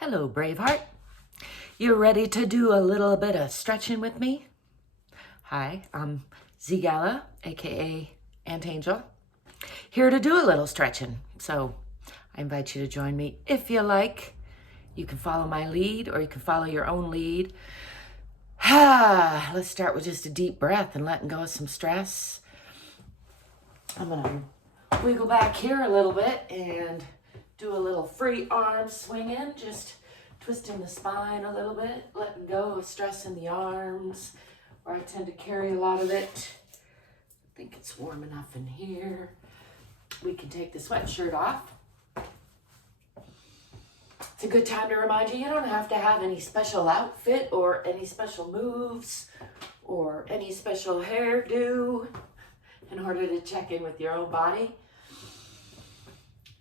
Hello, Braveheart. You ready to do a little bit of stretching with me? Hi, I'm ZGALA, aka Ant Angel, here to do a little stretching. So I invite you to join me if you like. You can follow my lead or you can follow your own lead. Let's start with just a deep breath and letting go of some stress. I'm gonna wiggle back here a little bit and do a little free arm swinging, just twisting the spine a little bit, letting go of stress in the arms, where I tend to carry a lot of it. I think it's warm enough in here. We can take the sweatshirt off. It's a good time to remind you, you don't have to have any special outfit or any special moves or any special hairdo in order to check in with your own body.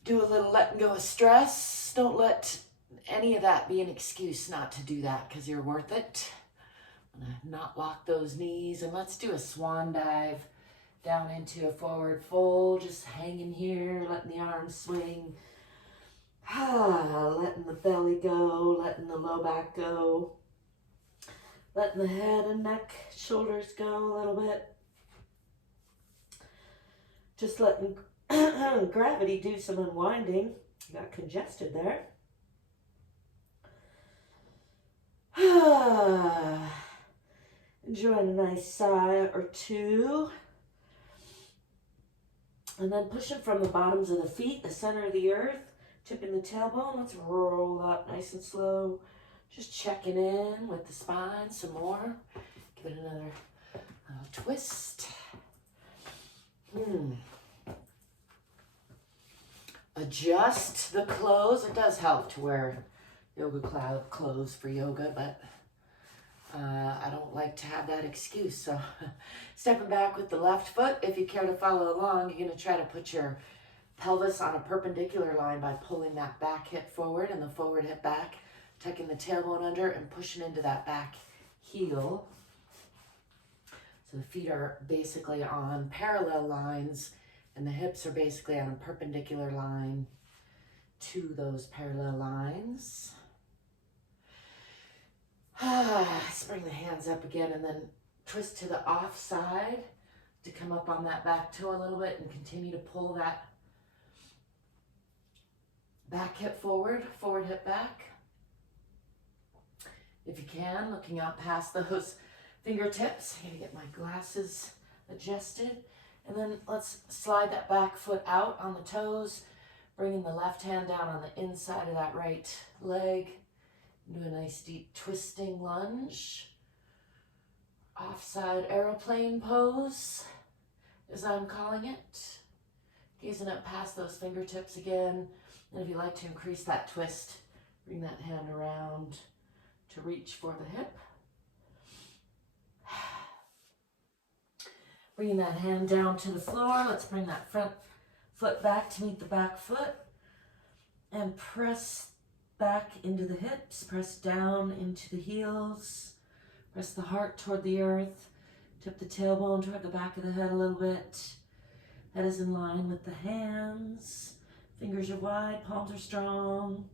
Do a little letting go of stress. Don't let any of that be an excuse not to do that, because you're worth it. I'm gonna not lock those knees, and let's do a swan dive down into a forward fold, just hanging here, letting the arms swing. Letting the belly go, letting the low back go, letting the head and neck, shoulders go a little bit. Just letting gravity do some unwinding. You got congested there. Enjoying a nice sigh or two. And then pushing from the bottoms of the feet, the center of the earth, tipping the tailbone. Let's roll up nice and slow. Just checking in with the spine some more. Give it another little twist. Adjust the clothes. It does help to wear yoga clothes for yoga, but I don't like to have that excuse. So stepping back with the left foot, if you care to follow along, you're going to try to put your pelvis on a perpendicular line by pulling that back hip forward and the forward hip back, tucking the tailbone under and pushing into that back heel. So the feet are basically on parallel lines and the hips are basically on a perpendicular line to those parallel lines. Let's bring the hands up again and then twist to the off side to come up on that back toe a little bit and continue to pull that back hip forward, forward hip back. If you can, looking out past those fingertips. I'm gonna get my glasses adjusted. And then let's slide that back foot out on the toes, bringing the left hand down on the inside of that right leg. Do a nice deep twisting lunge. Offside aeroplane pose, as I'm calling it. Gazing up past those fingertips again. And if you like to increase that twist, bring that hand around to reach for the hip. Bringing that hand down to the floor. Let's bring that front foot back to meet the back foot. And press back into the hips. Press down into the heels. Press the heart toward the earth. Tip the tailbone toward the back of the head a little bit. Head is in line with the hands. Fingers are wide, palms are strong.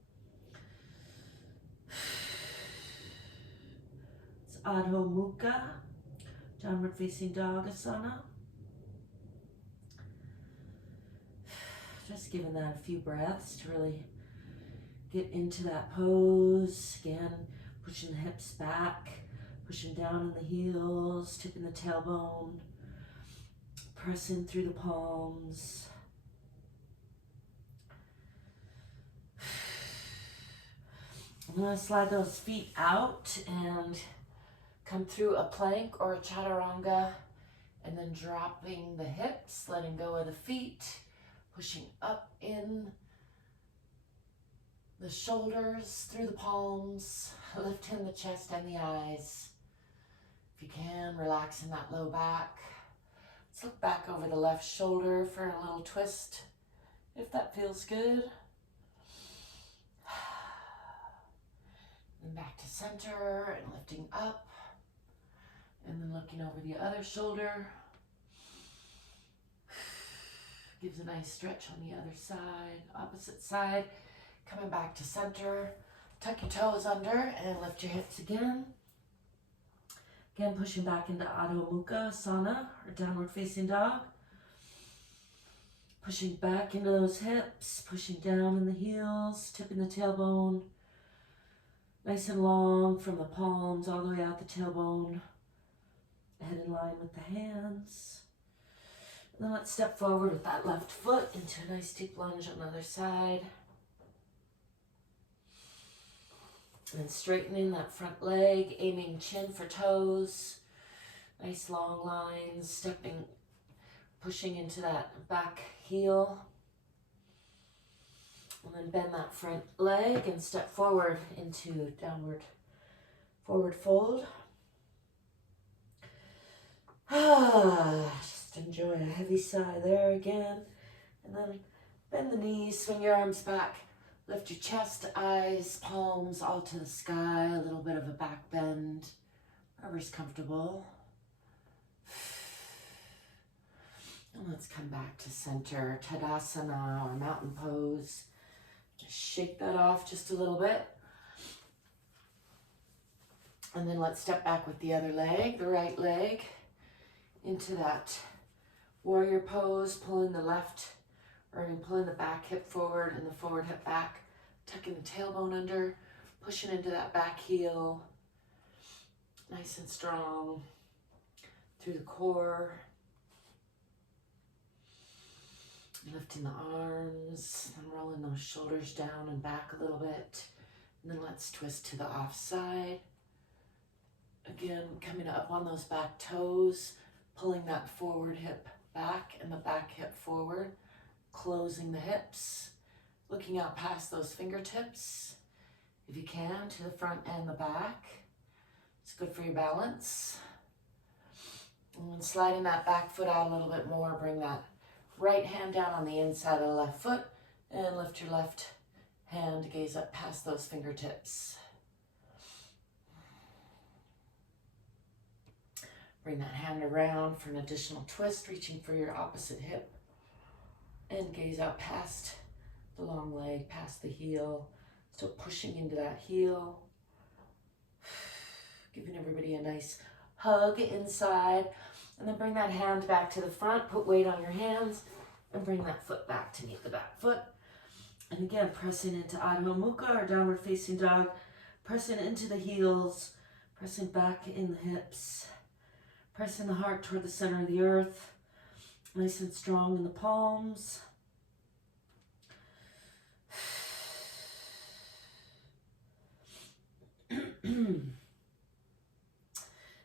It's Adho Mukha, downward facing dog asana. Just giving that a few breaths to really get into that pose. Again, pushing the hips back, pushing down in the heels, tipping the tailbone, pressing through the palms. I'm going to slide those feet out and come through a plank or a chaturanga, and then dropping the hips, letting go of the feet, pushing up in the shoulders, through the palms, lifting the chest and the eyes. If you can, relaxing that low back. Let's look back over the left shoulder for a little twist, if that feels good. And back to center and lifting up. And then looking over the other shoulder. Gives a nice stretch on the other side, opposite side. Coming back to center. Tuck your toes under and lift your hips again. Again, pushing back into Adho Mukha Asana, or downward facing dog. Pushing back into those hips, pushing down in the heels, tipping the tailbone. Nice and long from the palms all the way out the tailbone. Head in line with the hands. And then let's step forward with that left foot into a nice deep lunge on the other side. And straightening that front leg, aiming chin for toes. Nice long lines, stepping, pushing into that back heel. And then bend that front leg and step forward into downward forward fold. Just enjoy a heavy sigh there again. And then bend the knees, swing your arms back. Lift your chest, eyes, palms all to the sky. A little bit of a back bend, wherever's comfortable. And let's come back to center, Tadasana or mountain pose. Just shake that off just a little bit. And then let's step back with the other leg, the right leg, into that warrior pose, pulling the pulling the back hip forward and the forward hip back, tucking the tailbone under, pushing into that back heel, nice and strong through the core. Lifting the arms and rolling those shoulders down and back a little bit. And then let's twist to the off side. Again, coming up on those back toes, pulling that forward hip back and the back hip forward, closing the hips, looking out past those fingertips, if you can, to the front and the back. It's good for your balance. And then sliding that back foot out a little bit more, bring that right hand down on the inside of the left foot and lift your left hand, gaze up past those fingertips. Bring that hand around for an additional twist, reaching for your opposite hip and gaze out past the long leg, past the heel. Still pushing into that heel. Giving everybody a nice hug inside. And then bring that hand back to the front, put weight on your hands, and bring that foot back to meet the back foot. And again, pressing into Adho Mukha or downward facing dog, pressing into the heels, pressing back in the hips, pressing the heart toward the center of the earth, nice and strong in the palms.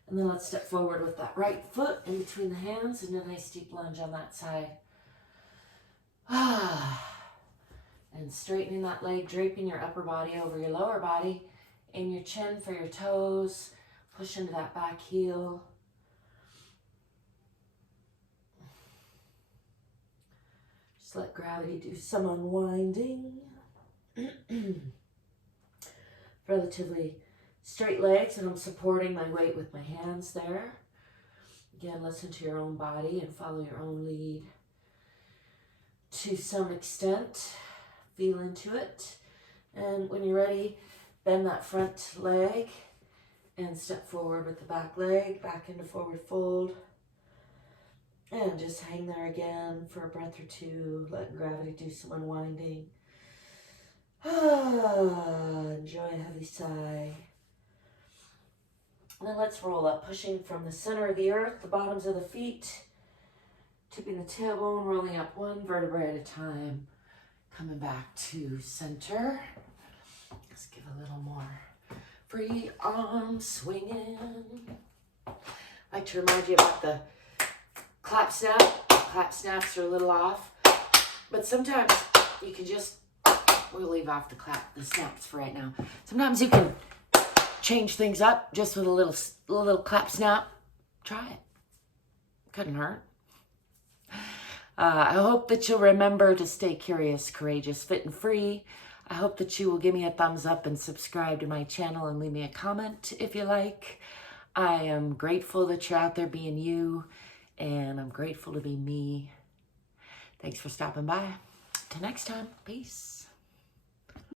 And then let's step forward with that right foot in between the hands and a nice deep lunge on that side. And straightening that leg, draping your upper body over your lower body. Aim your chin for your toes. Push into that back heel. Just let gravity do some unwinding. Relatively straight legs, and I'm supporting my weight with my hands there. Again, listen to your own body and follow your own lead. To some extent, feel into it. And when you're ready, bend that front leg and step forward with the back leg, back into forward fold. And just hang there again for a breath or two, letting gravity do some unwinding. Enjoy a heavy sigh. And then let's roll up, pushing from the center of the earth, the bottoms of the feet, tipping the tailbone, rolling up one vertebrae at a time, coming back to center. Let's give a little more free arm swinging. I'd like to remind you about the clap snap. Clap snaps are a little off, but sometimes you can just, we'll leave off the snaps for right now. Sometimes you can change things up just with a little clap snap. Try it. Couldn't hurt. I hope that you'll remember to stay curious, courageous, fit, and free. I hope that you will give me a thumbs up and subscribe to my channel and leave me a comment if you like. I am grateful that you're out there being you, and I'm grateful to be me. Thanks for stopping by. Till next time, peace.